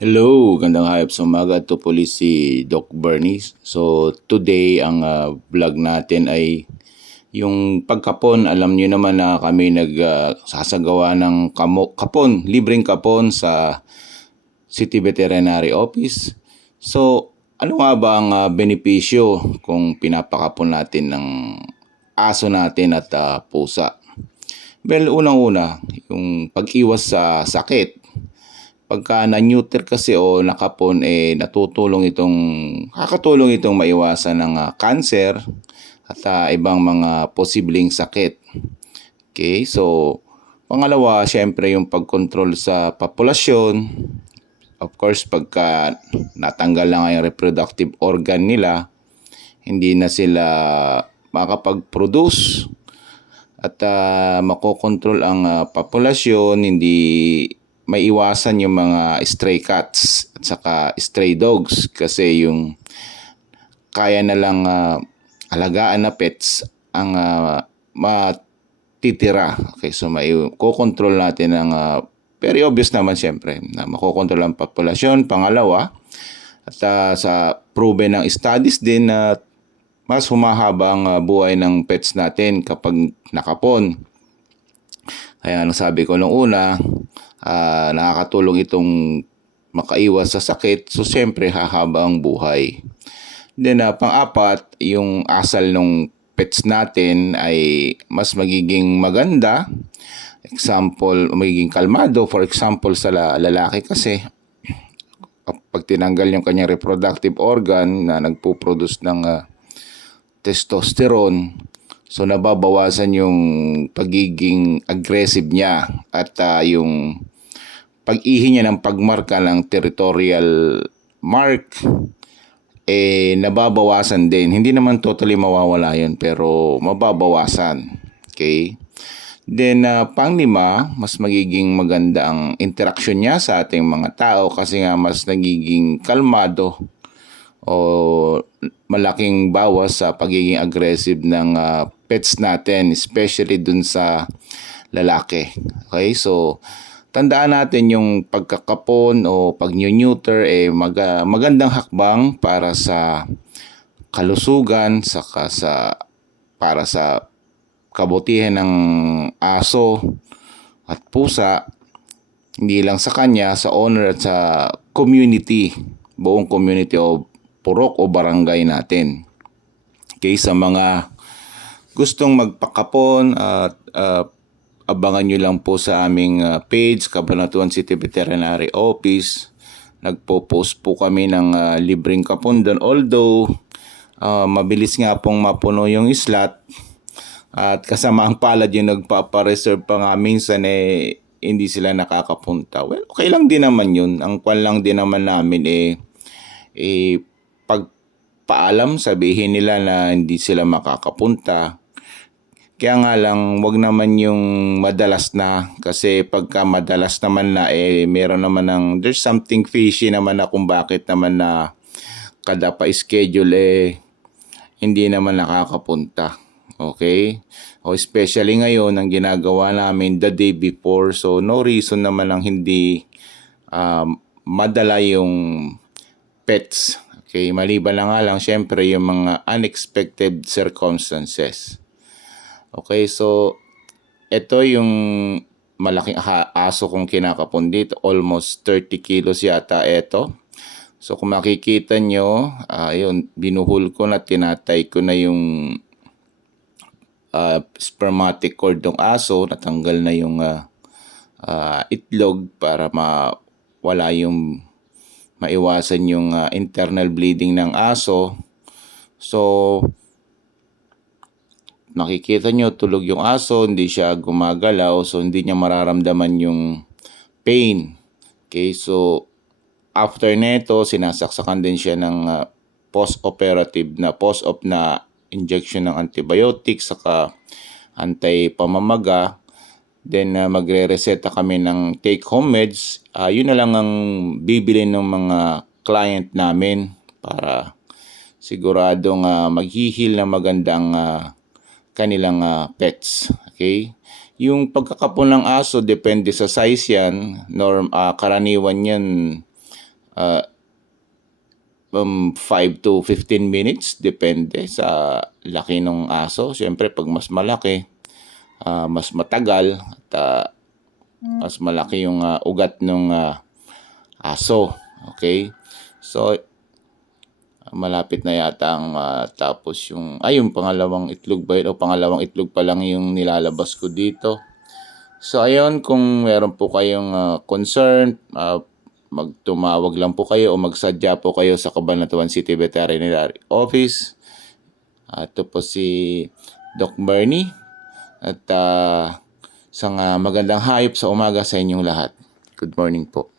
Hello, gandang hayop sa umaga. Ito po si Doc Bernie. So today ang ah, vlog natin ay yung pagkapon. Alam niyo naman na kami nagsasagawa ng kamo, kapon, libreng kapon sa City Veterinary Office. So ano nga ba ang ah, benepisyo kung pinapakapon natin ng aso natin at ah, pusa? Well, unang-una, yung pag-iwas sa sakit pagka na-neuter kasi o nakapon eh natutulong itong kakatulong itong maiwasan ng ah, cancer at ah, ibang mga posibleng sakit. Okay, so pangalawa, syempre yung pagkontrol sa populasyon. Of course, pagka natanggal na nga yung reproductive organ nila, hindi na sila makapag-produce at ah, makokontrol ang ah, populasyon, hindi may iwasan yung mga stray cats at saka stray dogs kasi yung kaya na lang ah, alagaan na pets ang ah, matitira. Okay, so may kokontrol natin ang ah, very obvious naman siyempre na makokontrol ang populasyon. Pangalawa, at ah, sa proven ng studies din na mas humahaba ang ah, buhay ng pets natin kapag nakapon. Kaya ang sabi ko nung una, ah, nakakatulong itong makaiwas sa sakit. So, siyempre, hahaba ang buhay. Then, ah, pang-apat, yung asal ng pets natin ay mas magiging maganda. Example, magiging kalmado. For example, sa la- lalaki kasi, pag tinanggal yung kanyang reproductive organ na nagpo-produce ng ah, testosterone, so nababawasan yung pagiging aggressive niya at ah, yung pag-ihi niya ng pagmarka ng territorial mark eh nababawasan din. Hindi naman totally mawawala yun pero mababawasan. Okay? Then uh, panglima, mas magiging maganda ang interaction niya sa ating mga tao kasi nga mas nagiging kalmado o malaking bawas sa pagiging aggressive ng ah, pets natin especially dun sa lalaki. Okay? So tandaan natin yung pagkakapon o pag-neuter eh mag- magandang hakbang para sa kalusugan saka sa para sa kabutihan ng aso at pusa hindi lang sa kanya sa owner at sa community buong community o purok o barangay natin. Okay sa mga gustong magpakapon at uh, abangan nyo lang po sa aming uh, page, Cabanatuan City Veterinary Office. Nagpo-post po kami ng uh, libreng kapon doon. Although, uh, mabilis nga pong mapuno yung slot. At kasama ang palad yung nagpapa-reserve pa nga minsan eh hindi sila nakakapunta. Well, okay lang din naman yun. Ang kwan lang din naman namin eh, eh pag paalam sabihin nila na hindi sila makakapunta kaya nga lang, wag naman yung madalas na kasi pagka madalas naman na eh meron naman ng there's something fishy naman na kung bakit naman na kada pa schedule eh hindi naman nakakapunta. Okay? O especially ngayon ang ginagawa namin the day before so no reason naman lang hindi um, madala yung pets. Okay, maliban na nga lang syempre yung mga unexpected circumstances. Okay, so ito yung malaking aso kong kinakapon dito. Almost 30 kilos yata ito. So kung makikita nyo, uh, yun, binuhol ko na, tinatay ko na yung uh, spermatic cord ng aso. Natanggal na yung uh, uh, itlog para mawala yung maiwasan yung uh, internal bleeding ng aso. So, nakikita nyo tulog yung aso, hindi siya gumagalaw, so hindi niya mararamdaman yung pain. Okay, so after neto, sinasaksakan din siya ng uh, post-operative na post-op na injection ng antibiotics saka anti-pamamaga. Then uh, magre-reseta kami ng take-home meds. Uh, yun na lang ang bibili ng mga client namin para siguradong uh, maghihil na magandang uh, kanilang uh, pets. Okay? Yung pagkakapon ng aso depende sa size yan. Norm uh, karaniwan yan uh, um, 5 to 15 minutes, depende sa laki ng aso. Siyempre, pag mas malaki, ah, mas matagal at ah, mas malaki yung ah, ugat ng ah, aso. Okay? So, malapit na yata ang ah, tapos yung, ay, yung pangalawang itlog ba yun? O pangalawang itlog pa lang yung nilalabas ko dito. So, ayun, kung meron po kayong ah, concern, ah, magtumawag lang po kayo o magsadya po kayo sa Cabanatuan City Veterinary Office. Ito po si Doc Bernie. At ah, isang ah, magandang hayop sa umaga sa inyong lahat. Good morning po.